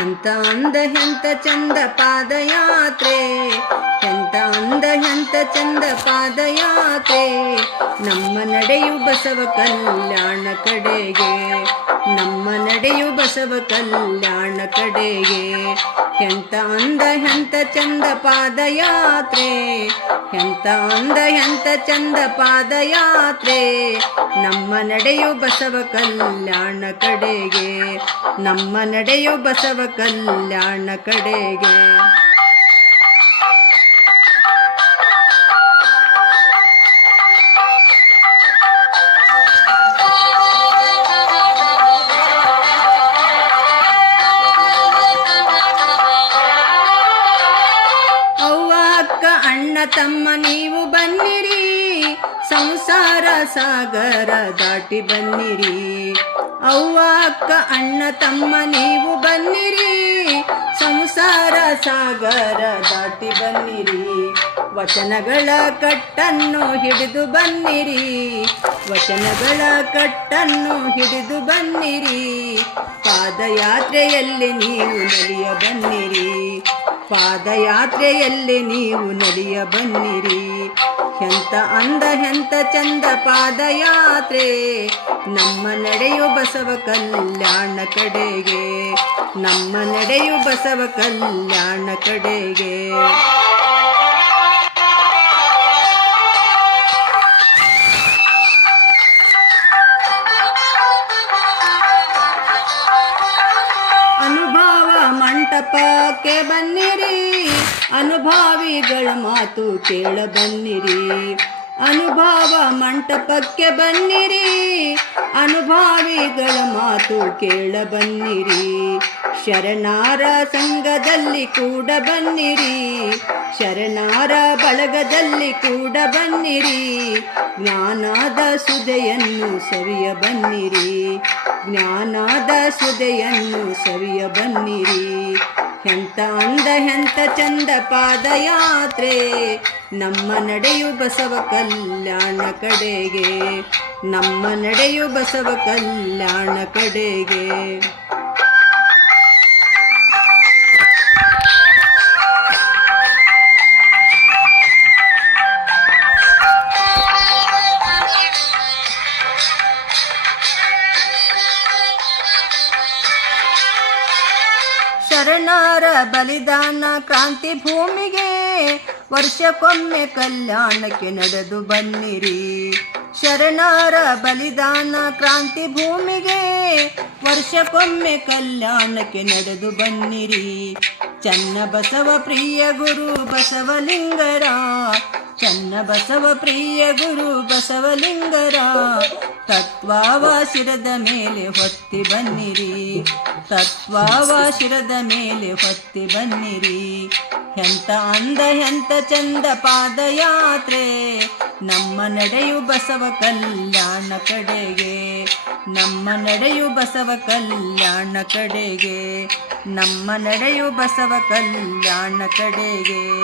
ಎಂತ ಅಂದ ಎಂತ ಚಂದ ಪಾದಯಾತ್ರೆ ಎಂತ ಚಂದ ಪಾದಯಾತ್ರೆ, ನಮ್ಮ ನಡೆಯು ಬಸವ ಕಲ್ಯಾಣ ಕಡೆಗೆ, ನಮ್ಮ ನಡೆಯು ಬಸವ ಕಲ್ಯಾಣ ಕಡೆಗೆ. ಎಂತ ಅಂದ ಎಂತ ಚಂದ ಪಾದಯಾತ್ರೆ, ಎಂತ ಅಂದ ಎಂತ ಚಂದ ಪಾದಯಾತ್ರೆ, ನಮ್ಮ ನಡೆಯು ಬಸವ ಕಲ್ಯಾಣ ಕಡೆಗೆ, ನಮ್ಮ ನಡೆಯು ಬಸವ ಕಲ್ಯಾಣ ಕಡೆಗೆ. ತಮ್ಮ ನೀವು ಬನ್ನಿರಿ, ಸಂಸಾರ ಸಾಗರ ದಾಟಿ ಬನ್ನಿರಿ. ಅವ್ವ, ಅಕ್ಕ, ಅಣ್ಣ, ತಮ್ಮ ನೀವು ಬನ್ನಿರಿ, ಸಂಸಾರ ಸಾಗರ ದಾಟಿ ಬನ್ನಿರಿ. ವಚನಗಳ ಕಟ್ಟನ್ನು ಹಿಡಿದು ಬನ್ನಿರಿ, ವಚನಗಳ ಕಟ್ಟನ್ನು ಹಿಡಿದು ಬನ್ನಿರಿ. ಪಾದಯಾತ್ರೆಯಲ್ಲಿ ನೀವು ನಡೆಯ ಬನ್ನಿರಿ. ಪಾದಯಾತ್ರೆಯಲ್ಲಿ ನೀವು ನಡೆಯ ಬನ್ನಿರಿ. ಎಂತ ಅಂದ ಎಂತ ಚಂದ ಪಾದಯಾತ್ರೆ, ನಮ್ಮ ನಡೆಯು ಬಸವ ಕಲ್ಯಾಣ ಕಡೆಗೆ. ನಮ್ಮ ನಡೆಯು ಬಸವ ಕಲ್ಯಾಣ ಕಡೆಗೆ. ಮಂಟಪಕ್ಕೆ ಬನ್ನಿರಿ. ಅನುಭಾವಿಗಳ ಮಾತು ಕೇಳ ಬನ್ನಿರಿ. ಅನುಭವ ಮಂಟಪಕ್ಕೆ ಬನ್ನಿರಿ. ಅನುಭಾವಿಗಳ ಮಾತು ಕೇಳ ಬನ್ನಿರಿ. ಶರಣಾರ ಸಂಘದಲ್ಲಿ ಕೂಡ ಬನ್ನಿರಿ. ಶರಣಾರ ಬಳಗದಲ್ಲಿ ಕೂಡ ಬನ್ನಿರಿ. ಜ್ಞಾನದ ಸುದೆಯನ್ನು ಸವಿಯ ಬನ್ನಿರಿ. ಜ್ಞಾನದ ಸುದೆಯನ್ನು ಸವಿಯ ಬನ್ನಿರಿ. ಎಂತ ಅಂದ ಎಂತ ಚಂದ ಪಾದಯಾತ್ರೆ, ನಮ್ಮ ನಡೆಯು ಬಸವ ಕಲ್ಯಾಣ ಕಡೆಗೆ, ನಮ್ಮ ನಡೆಯು ಬಸವ ಕಲ್ಯಾಣ ಕಡೆಗೆ. ಶರಣರ ಬಲಿದಾನ ಕ್ರಾಂತಿ ಭೂಮಿಗೆ. ವರ್ಷಕ್ಕೊಮ್ಮೆ ಕಲ್ಯಾಣಕ್ಕೆ ನಡೆದು ಬನ್ನಿರಿ. ಶರಣಾರ ಬಲಿದಾನ ಕ್ರಾಂತಿ ಭೂಮಿಗೆ. ವರ್ಷಕ್ಕೊಮ್ಮೆ ಕಲ್ಯಾಣಕ್ಕೆ ನಡೆದು ಬನ್ನಿರಿ. ಚನ್ನ ಬಸವ ಪ್ರಿಯ ಗುರು ಬಸವಲಿಂಗರ ಚನ್ನ ಬಸವ ಪ್ರಿಯ ಗುರು ಬಸವಲಿಂಗರ, ತತ್ವಾವಾಶಿರದ ಮೇಲೆ ಹೊತ್ತಿ ಬನ್ನಿರಿ, ತತ್ವಾವಾಶಿರದ ಮೇಲೆ ಹೊತ್ತಿ ಬನ್ನಿರಿ. ಎಂತ ಅಂದ ಎಂತ ಚಂದ ಪಾದಯಾತ್ರೆ, ನಮ್ಮ ನಡೆಯು ಬಸವ ಕಲ್ಯಾಣ ಕಡೆಗೆ, ನಮ್ಮ ನಡೆಯು ಬಸವ ಕಲ್ಯಾಣ ಕಡೆಗೆ, ನಮ್ಮ ನಡೆಯು ಬಸವ ಕಲ್ಯಾಣ ಕಡೆಗೆ.